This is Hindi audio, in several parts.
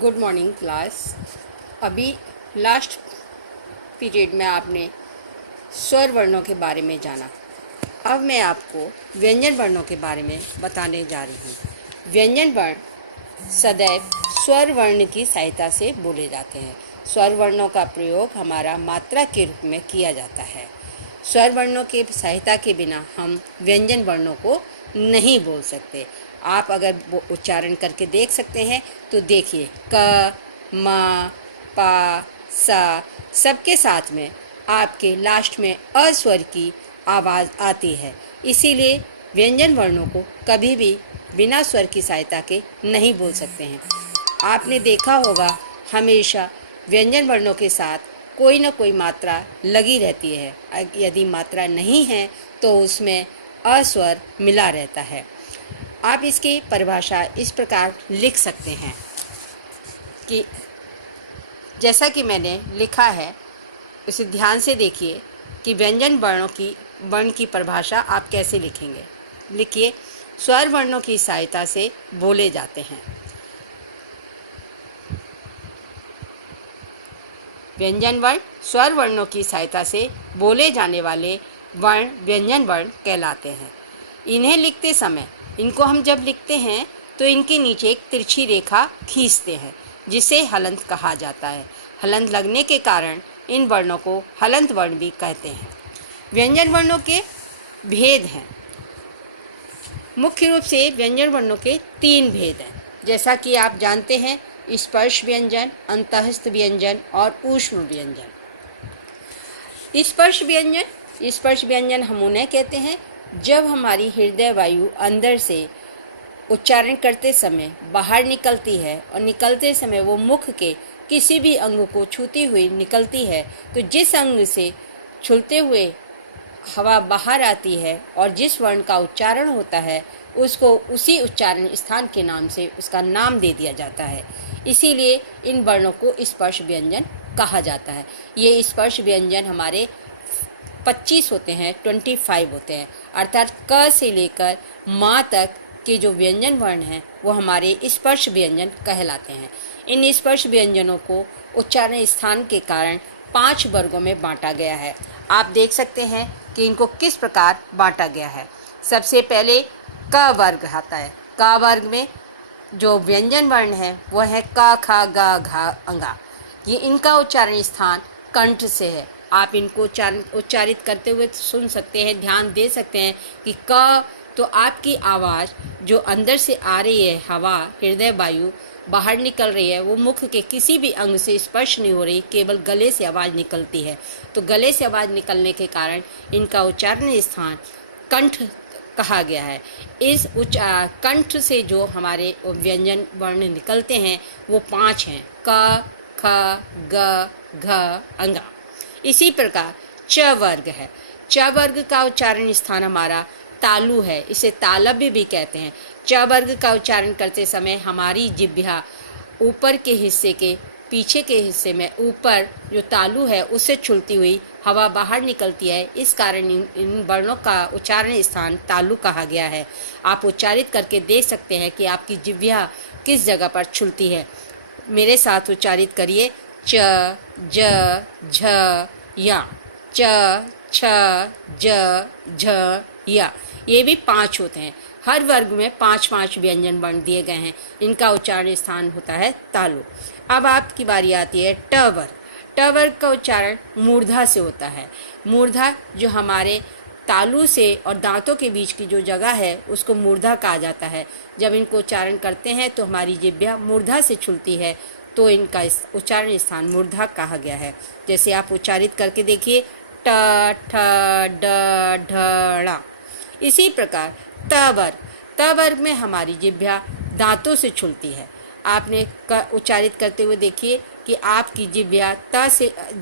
Good morning class. अभी लास्ट पीरियड में आपने स्वर वर्णों के बारे में जाना। अब मैं आपको व्यंजन वर्णों के बारे में बताने जा रही हूँ। व्यंजन वर्ण सदैव स्वर वर्ण की सहायता से बोले जाते हैं। स्वर वर्णों का प्रयोग हमारा मात्रा के रूप में किया जाता है। स्वर वर्णों के सहायता के बिना हम व्यंजन वर्णों को नहीं बोल सकते। आप अगर वो उच्चारण करके देख सकते हैं तो देखिए, क म पा सा सबके साथ में आपके लास्ट में अस्वर की आवाज़ आती है। इसीलिए व्यंजन वर्णों को कभी भी बिना स्वर की सहायता के नहीं बोल सकते हैं। आपने देखा होगा, हमेशा व्यंजन वर्णों के साथ कोई न कोई मात्रा लगी रहती है। यदि मात्रा नहीं है तो उसमें अस्वर मिला रहता है। आप इसकी परिभाषा इस प्रकार लिख सकते हैं कि जैसा कि मैंने लिखा है, उसे ध्यान से देखिए कि व्यंजन वर्ण की परिभाषा आप कैसे लिखेंगे। लिखिए, स्वर वर्णों की सहायता से बोले जाते हैं। व्यंजन वर्ण स्वर वर्णों की सहायता से बोले जाने वाले वर्ण व्यंजन वर्ण कहलाते हैं। इन्हें लिखते समय, इनको हम जब लिखते हैं तो इनके नीचे एक तिरछी रेखा खींचते हैं, जिसे हलंत कहा जाता है। हलंत लगने के कारण इन वर्णों को हलंत वर्ण भी कहते हैं। व्यंजन वर्णों के भेद हैं। मुख्य रूप से व्यंजन वर्णों के 3 भेद हैं। जैसा कि आप जानते हैं, स्पर्श व्यंजन, अंतःस्थ व्यंजन और ऊष्म व्यंजन। स्पर्श व्यंजन हम उन्हें कहते हैं जब हमारी हृदय वायु अंदर से उच्चारण करते समय बाहर निकलती है और निकलते समय वो मुख के किसी भी अंग को छूती हुई निकलती है। तो जिस अंग से छूते हुए हवा बाहर आती है और जिस वर्ण का उच्चारण होता है, उसको उसी उच्चारण स्थान के नाम से उसका नाम दे दिया जाता है। इसीलिए इन वर्णों को स्पर्श व्यंजन कहा जाता है। ये स्पर्श व्यंजन हमारे 25 होते हैं, 25 होते हैं। अर्थात क से लेकर माँ तक के जो व्यंजन वर्ण हैं वो हमारे स्पर्श व्यंजन कहलाते हैं। इन स्पर्श व्यंजनों को उच्चारण स्थान के कारण 5 वर्गों में बांटा गया है। आप देख सकते हैं कि इनको किस प्रकार बांटा गया है। सबसे पहले क वर्ग आता है। क वर्ग में जो व्यंजन वर्ण है वो है क ख ग घ अंगा। ये इनका उच्चारण स्थान कंठ से है। आप इनको उच्चारित करते हुए सुन सकते हैं, ध्यान दे सकते हैं कि क तो आपकी आवाज़ जो अंदर से आ रही है, हवा हृदय वायु बाहर निकल रही है, वो मुख के किसी भी अंग से स्पर्श नहीं हो रही, केवल गले से आवाज़ निकलती है। तो गले से आवाज़ निकलने के कारण इनका उच्चारण स्थान कंठ कहा गया है। इस कंठ से जो हमारे व्यंजन वर्ण निकलते हैं वो 5 हैं, क ख ग घ अंगा। इसी प्रकार च वर्ग है। च वर्ग का उच्चारण स्थान हमारा तालु है, इसे तालव्य भी कहते हैं। च वर्ग का उच्चारण करते समय हमारी जिह्वा ऊपर के हिस्से के पीछे के हिस्से में ऊपर जो तालु है उससे छूलती हुई हवा बाहर निकलती है। इस कारण इन वर्णों का उच्चारण स्थान तालु कहा गया है। आप उच्चारित करके देख सकते हैं कि आपकी जिह्वा किस जगह पर छूलती है। मेरे साथ उच्चारित करिए, च ज झ या, च छ ज झ या। ये भी 5 होते हैं। हर वर्ग में 5-5 व्यंजन वर्ण दिए गए हैं। इनका उच्चारण स्थान होता है तालु। अब आपकी बारी आती है ट वर्ग। ट वर्ग का उच्चारण मूर्धा से होता है। मूर्धा जो हमारे तालु से और दांतों के बीच की जो जगह है उसको मूर्धा कहा जाता है। जब इनको उच्चारण करते हैं तो हमारी जिह्वा मूर्धा से छूलती है, तो इनका उच्चारण स्थान मूर्धा कहा गया है। जैसे आप उच्चारित करके देखिए, ट ठ ड ढ ड़। इसी प्रकार त वर्ग में हमारी जिह्वा दांतों से छूलती है। आपने उच्चारित करते हुए देखिए कि आपकी जिह्वा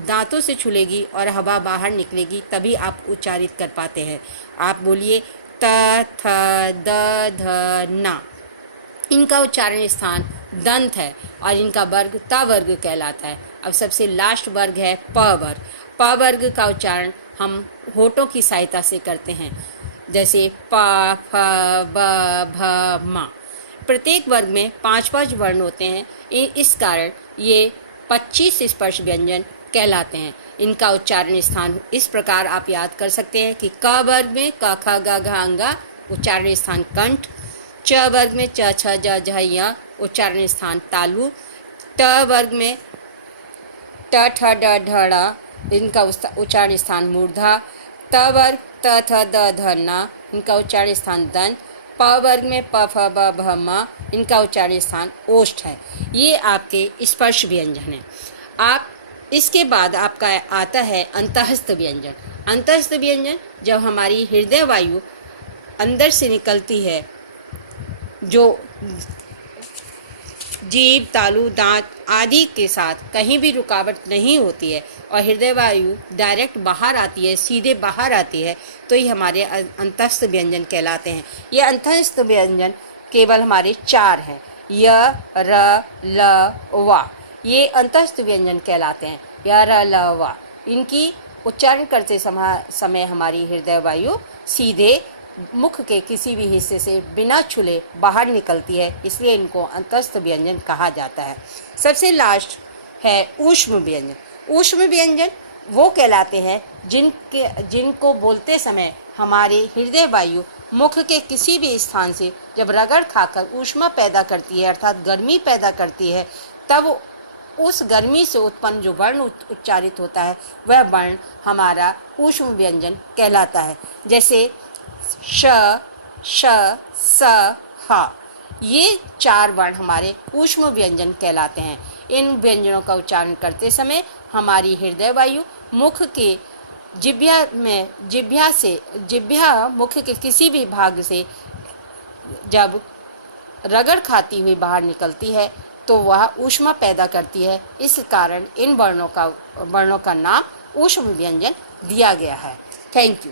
दांतों से छूलेगी और हवा बाहर निकलेगी, तभी आप उच्चारित कर पाते हैं। आप बोलिए, त थ द ध न। इनका उच्चारण स्थान दंत है और इनका वर्ग त वर्ग कहलाता है। अब सबसे लास्ट वर्ग है प वर्ग। प वर्ग का उच्चारण हम होठों की सहायता से करते हैं। जैसे प फ ब भ म। प्रत्येक वर्ग में 5-5 वर्ण होते हैं। इस कारण ये 25 स्पर्श व्यंजन कहलाते हैं। इनका उच्चारण स्थान इस प्रकार आप याद कर सकते हैं कि क वर्ग में क ख ग घ अंगा, उच्चारण स्थान कंठ। च वर्ग में च छ ज झ य, उच्चारण स्थान तालु। ट वर्ग में ट ठ ड ढ ड़, इनका उच्चारण स्थान मूर्धा। त वर्ग त थ द ध न, इनका उच्चारण स्थान दंत। प वर्ग में प फ ब भ म, इनका उच्चारण स्थान ओष्ठ है। ये आपके स्पर्श व्यंजन हैं। आप इसके बाद आपका आता है अंतःस्थ व्यंजन। अंतःस्थ व्यंजन जब हमारी हृदय वायु अंदर से निकलती है, जो जीभ, तालु, दांत आदि के साथ कहीं भी रुकावट नहीं होती है और हृदय वायु डायरेक्ट बाहर आती है, सीधे बाहर आती है, तो ये हमारे अंतःस्थ व्यंजन कहलाते हैं। ये अंतःस्थ व्यंजन केवल हमारे 4 हैं, य, र, ल, व। ये अंतःस्थ व्यंजन कहलाते हैं, य, र, ल, व। इनकी उच्चारण करते समय हमारी हृदय वायु सीधे मुख के किसी भी हिस्से से बिना छुले बाहर निकलती है, इसलिए इनको अंतःस्थ व्यंजन कहा जाता है। सबसे लास्ट है ऊष्म व्यंजन। ऊष्म व्यंजन वो कहलाते हैं जिनको बोलते समय हमारे हृदय वायु मुख के किसी भी स्थान से जब रगड़ खाकर ऊष्मा पैदा करती है, अर्थात गर्मी पैदा करती है, तब उस गर्मी से उत्पन्न जो वर्ण उच्चारित होता है वह वर्ण हमारा ऊष्म व्यंजन कहलाता है। जैसे श, श, स, ह, ये 4 वर्ण हमारे ऊष्म व्यंजन कहलाते हैं। इन व्यंजनों का उच्चारण करते समय हमारी हृदय वायु मुख के जिह्वा मुख के किसी भी भाग से जब रगड़ खाती हुई बाहर निकलती है तो वह ऊष्मा पैदा करती है। इस कारण इन वर्णों का नाम ऊष्म व्यंजन दिया गया है। Thank you.